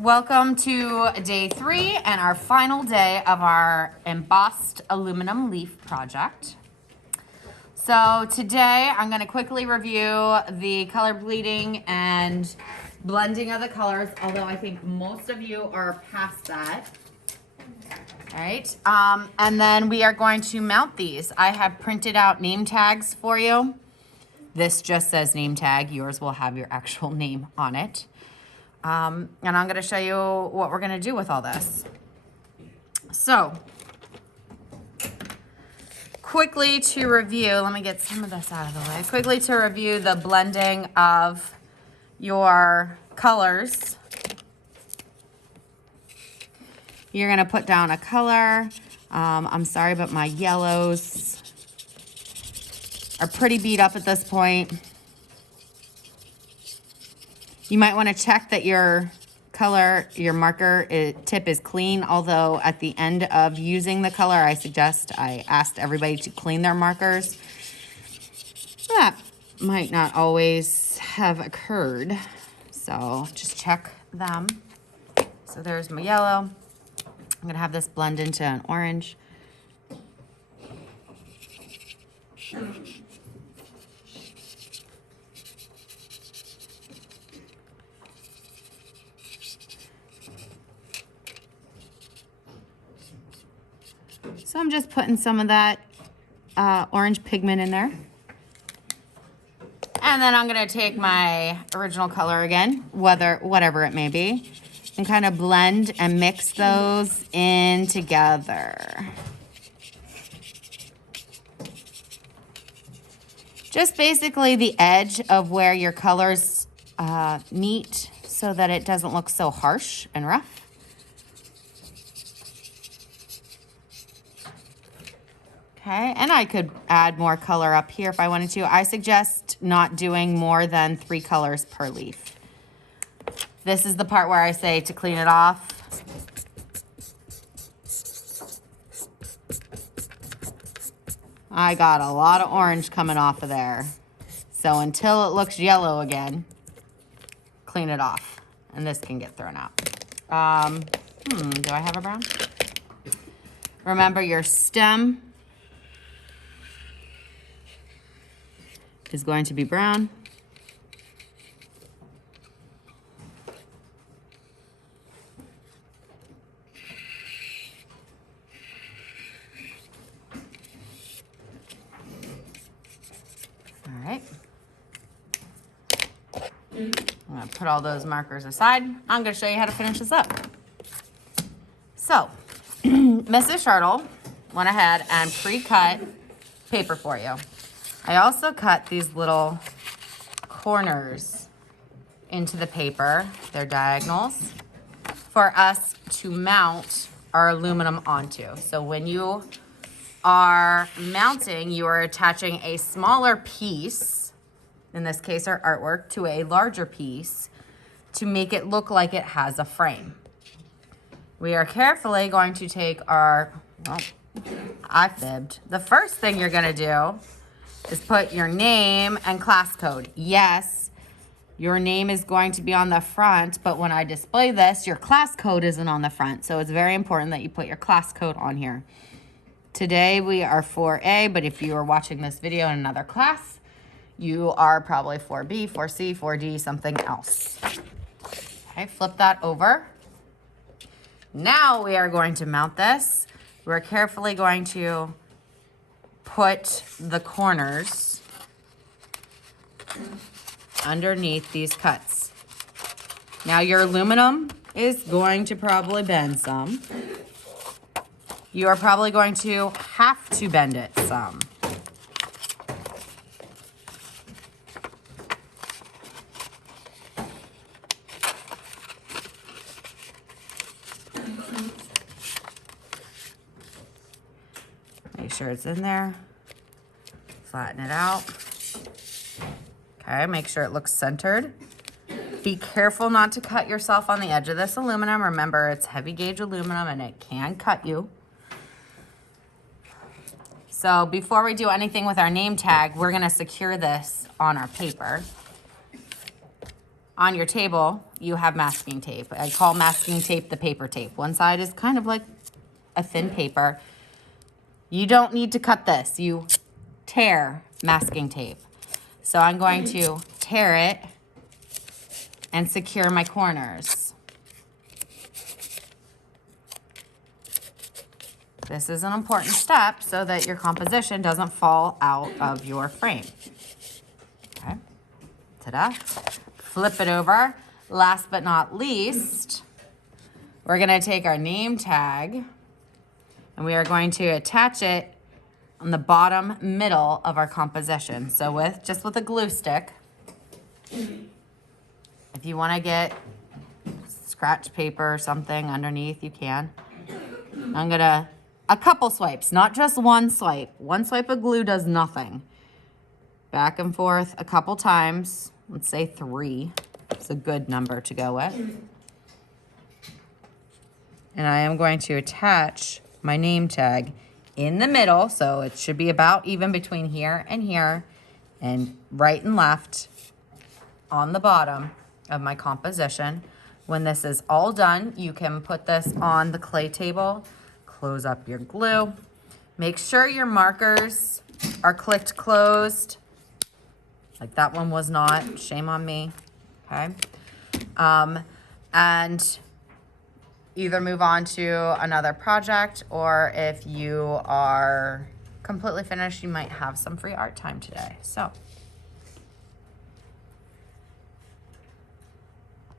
welcome to day 3 and our final day of our embossed aluminum leaf project. So today I'm going to quickly review the color bleeding and blending of the colors, although I think most of you are past that. All right, and then we are going to mount these. I have printed out name tags for you. This just says name tag. Yours will have your actual name on it. And I'm going to show you what we're going to do with all this. So, quickly to review, let me get some of this out of the way. Quickly to review the blending of your colors. You're going to put down a color. I'm sorry, but my yellows are pretty beat up at this point. You might want to check that your color, your marker tip is clean, although at the end of using the color, I asked everybody to clean their markers. That might not always have occurred, so just check them. So there's my yellow. I'm going to have this blend into an orange. So I'm just putting some of that orange pigment in there. And then I'm going to take my original color again, whatever it may be, and kind of blend and mix those in together. Just basically the edge of where your colors meet so that it doesn't look so harsh and rough. Okay, and I could add more color up here if I wanted to. I suggest not doing more than 3 colors per leaf. This is the part where I say to clean it off. I got a lot of orange coming off of there. So until it looks yellow again, clean it off. And this can get thrown out. Do I have a brown? Remember your stem is going to be brown. All right. I'm going to put all those markers aside. I'm going to show you how to finish this up. So, Mrs. Shartle went ahead and pre-cut paper for you. I also cut these little corners into the paper, they're diagonals, for us to mount our aluminum onto. So when you are mounting, you are attaching a smaller piece, in this case our artwork, to a larger piece to make it look like it has a frame. We are carefully going to take our, well, I fibbed. The first thing you're gonna do is put your name and class code. Yes, your name is going to be on the front, but when I display this, your class code isn't on the front. So it's very important that you put your class code on here. Today we are 4A, but if you are watching this video in another class, you are probably 4B, 4C, 4D, something else. Okay, flip that over. Now we are going to mount this. We're carefully going to put the corners underneath these cuts. Now your aluminum is going to probably bend some. You are probably going to have to bend it some. Make sure it's in there. Flatten it out. Okay, make sure it looks centered. Be careful not to cut yourself on the edge of this aluminum. Remember, it's heavy gauge aluminum and it can cut you. So before we do anything with our name tag, we're gonna secure this on our paper. on your table, you have masking tape. I call masking tape the paper tape. One side is kind of like a thin paper. You don't need to cut this. You tear masking tape. So I'm going to tear it and secure my corners. This is an important step so that your composition doesn't fall out of your frame. Okay, ta-da. Flip it over. Last but not least, we're gonna take our name tag and we are going to attach it on the bottom middle of our composition. So just with a glue stick, if you wanna get scratch paper or something underneath, you can. I'm gonna, a couple swipes, not just one swipe. One swipe of glue does nothing. Back and forth a couple times. Let's say 3. It's a good number to go with. And I am going to attach my name tag in the middle, so it should be about even between here, and right and left on the bottom of my composition. When this is all done, you can put this on the clay table, close up your glue. Make sure your markers are clicked closed. Like that one was not, shame on me, okay? And either move on to another project, or if you are completely finished, you might have some free art time today. So